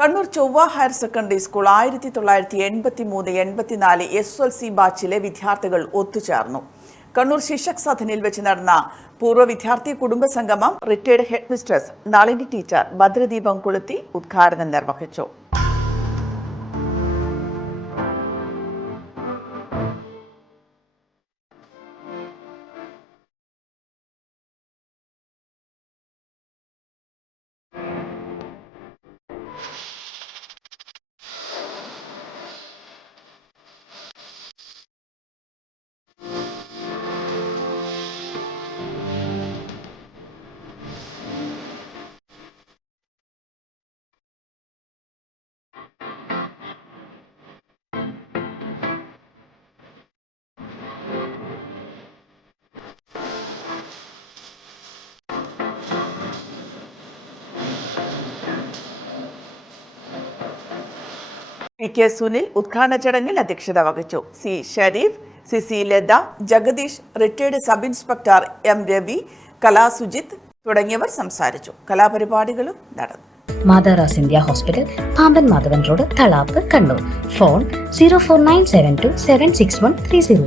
കണ്ണൂർ ചൊവ്വ higher secondary school ആയിരത്തി തൊള്ളായിരത്തി എൺപത്തി മൂന്ന് എൺപത്തിനാല് എസ് എൽ സി ബാച്ചിലെ വിദ്യാർത്ഥികൾ ഒത്തുചേർന്നു. കണ്ണൂർ ശിക്ഷക് സദനിൽ വെച്ച് നടന്ന പൂർവ വിദ്യാർത്ഥി കുടുംബ സംഗമം retired head mistress Nalini teacher ഭദ്രദീപം കൊളുത്തി ഉദ്ഘാടനം നിർവഹിച്ചു. പി കെ സുനിൽ ഉദ്ഘാടന ചടങ്ങിൽ അധ്യക്ഷത വഹിച്ചു. C Sharif C C Latha Jagadish retired sub inspector M Ravi Kala Sujith തുടങ്ങിയവർ സംസാരിച്ചു. കലാപരിപാടികളും നടന്നു. മാതാറാസ് India hospital Pamban Madhavan road Thalap Kannur phone zero four nine seven two seven six one three zero